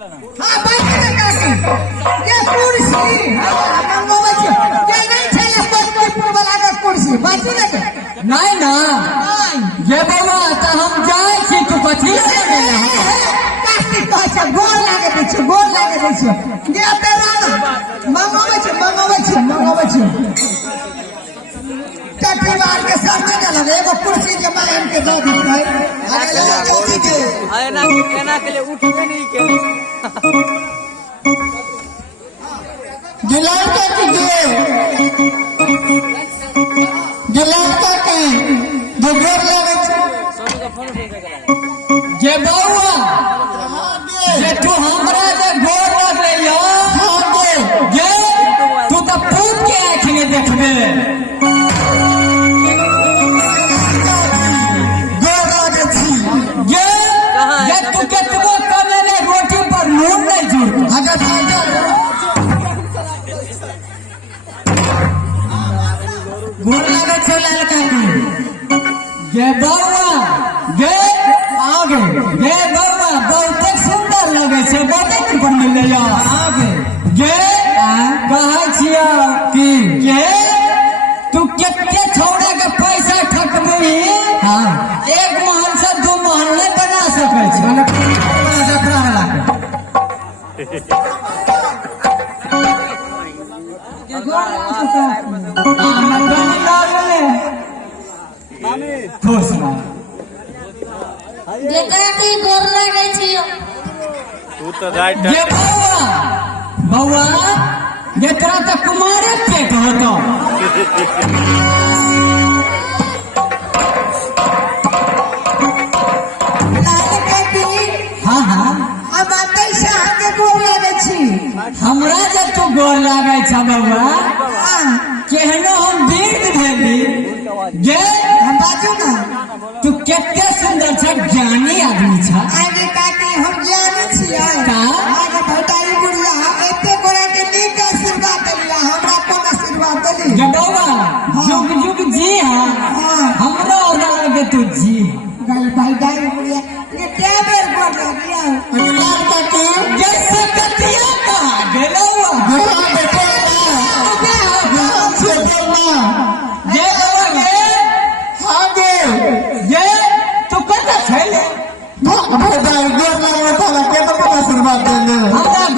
हाँ बैठे ना काकी ये कुर्सी हम बोले छे ये नहीं छले पचपुर वाला का कुर्सी बाजू ना के नहीं ना ये बाबा तो हम जाए छी तू कथी लगे काकी कहै गोर लागे दै छै ये तेरा मंगावे छे टटीवार के सामने न लगे एगो कुर्सी के मैं इनके दे दी भाई एना के लिए उठबे नहीं के गिलास का कीजिए गिलास का की दोगोर लगे जे बउआ जे तू हमरा जे गोर लगे यो जे तू तो पूत के आँख में देखबे तू केतबो कमेले रोटी पर नून नहीं जुड़ गोर लगे छे लड़का की गे बउआ गे आगे गे बउआ बहुत सुंदर लगे छे बहुत पर मिले या आगे गे कहै छिया कि गे तू केते छोड़े के पैसा ठकबी हां एक महल से दो महल नहीं बना सकै छै माने जकरा वाला के गोर खुश जेकरा की गोर लगे छी तू तो राइट ये बउआ जेकरा तो कुमारे पेट होतो हाँ हाँ अब आते से आके गोर लागे छी हमरा जब तू गोर लागे छ बउआ केहनो हम वीर भेली जे हम बाजू ना तू केते सुंदर छ ज्ञानी आदमी छ आगे काकी हम जाने छियै का आगे भटाई बुढ़िया एते गोरा के नीक आशीर्वाद देलिया हमरा कोन आशीर्वाद देली जे बउआ जुग जुग जी हमरो लगे तू जी गल भाई दाई बुढ़िया ये क्या बेर गोर लागिया लाल काकी जैसे कतिया कहा गेलौआ ये लगे हाँ गे ये तू कता छैले हमरा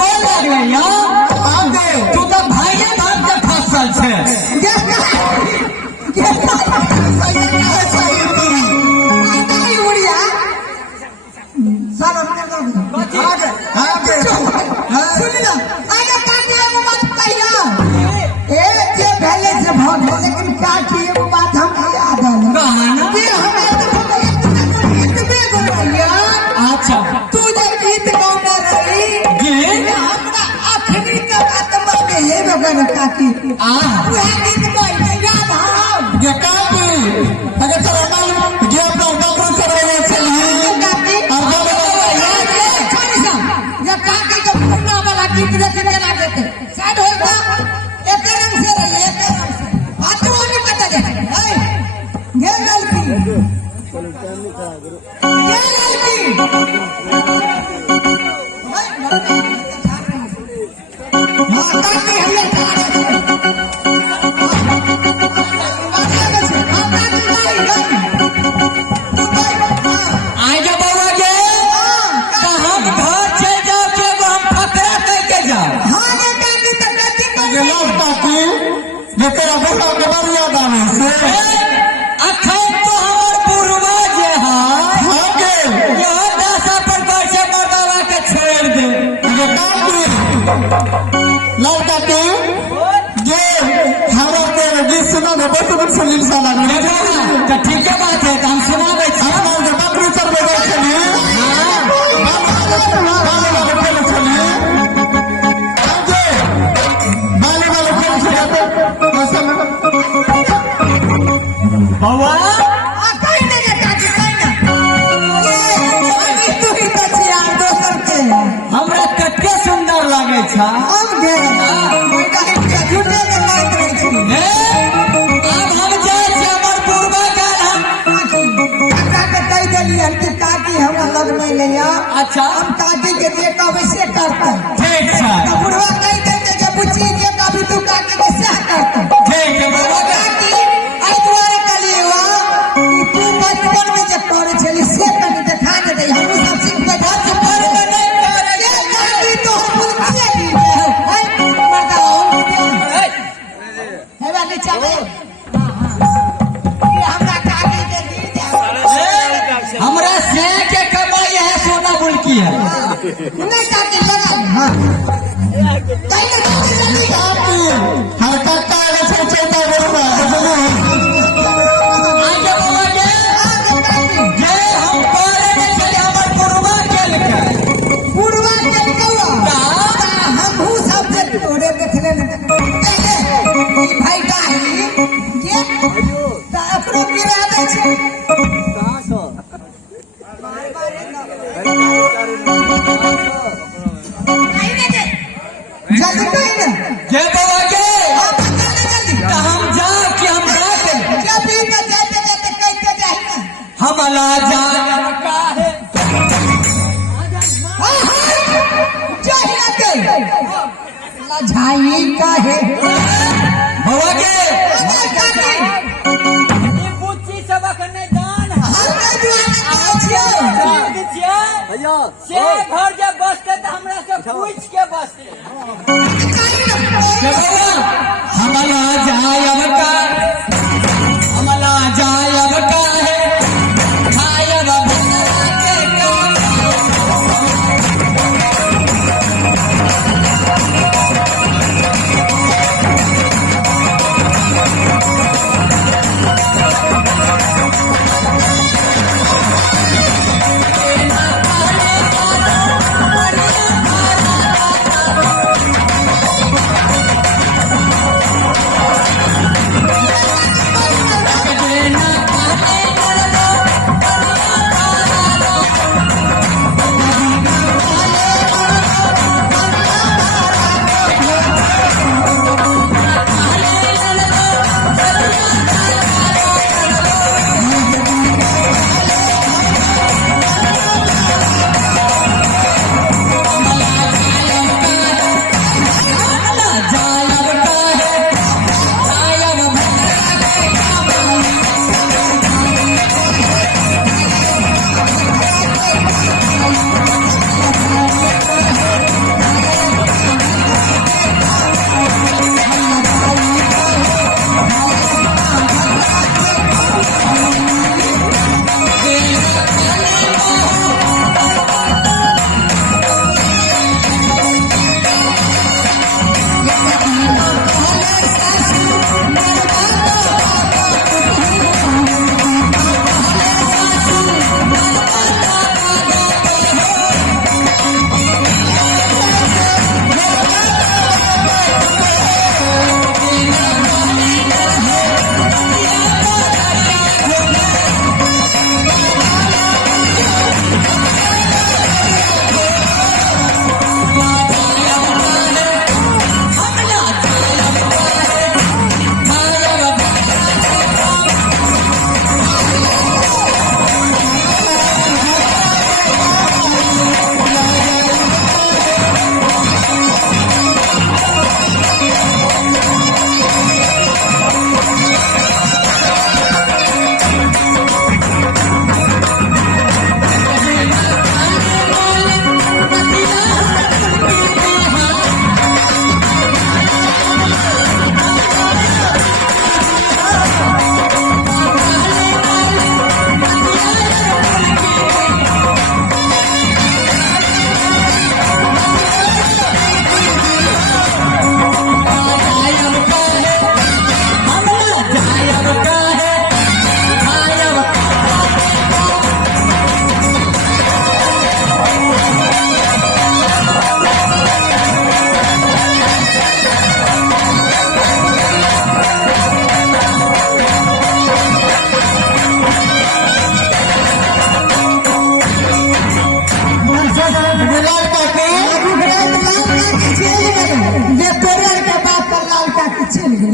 गोर लागले या हाँ गे तू तो भाइये भाग के फसल छे दाई बुढ़िया सब अपने सुन लो आगे काकी एगो बात कहिया ए जे भेले से भग लेकिन काकी एगो बात हम याद है कहना कि हमरा तो इतने गोरिया अच्छा तू जे गीत गाना रही गीत हमरा अखनी के बात में हे बगन काकी आ वह गीत गाई याद हम ये काकी अगर चलो मान ये अपना बाबू करवाने चली काकी और बोलो याद है छोड़ी सा ये काकी के पुन्ना वाला गीत देखे केना देते साइड होगा एक रंग से रही एक रंग से बात वो नहीं करता जाए ये गलती आगे बाबा जे तो हम घर चल जाओ के हम फकरा करके जाओ ये लोग काकी ये तेरा बेटा के बढ़िया दाने से अखन तो हमर बुढ़वा जे हां के ये दासा पर बैठे मर्दावा के छोड़ दे ये काकी लड़का के जे हमरा के गीत सुना दे बहुत बहुत सुनील सा लगे तो ठीक है बात है हम सुनावे छी हम के बकरी चढ़बे गए छली हां बाले वाले खेल छली आगे बाले वाले खेल छली बउआ हमरा कते सुंदर लागे छ अब हम जाए छी हमर पूर्वा गाल हम ताकि हमरा लग नहीं लिया अच्छा हम ताकि के देखा वैसे ये काके लगा हाँ ताइले काके काकी हर काका ने सोचता बरुआ आज बाबा के जे हम करे के चले हमर पुरवा गेल के पुरवा के कौआ हम हूँ सब से तोड़े देखले न भाई काहे ये अपनो गिरा दे छे जल्दी कहीं ना जे बाबा के आप बता दे जल्दी हम जा के हम जा के जब भी मैं जाते जाते कहते जाए ना हम अला जा का है झाई का है बाबा के बुच्ची सबक ने जान भैया से घर जब बसते तो हमरा से पूछ के बसते हमला जाय अब का हमला जाय अब का है खाय अब बंदरा के का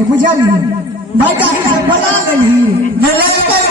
बुझलिए भाई का बना लेली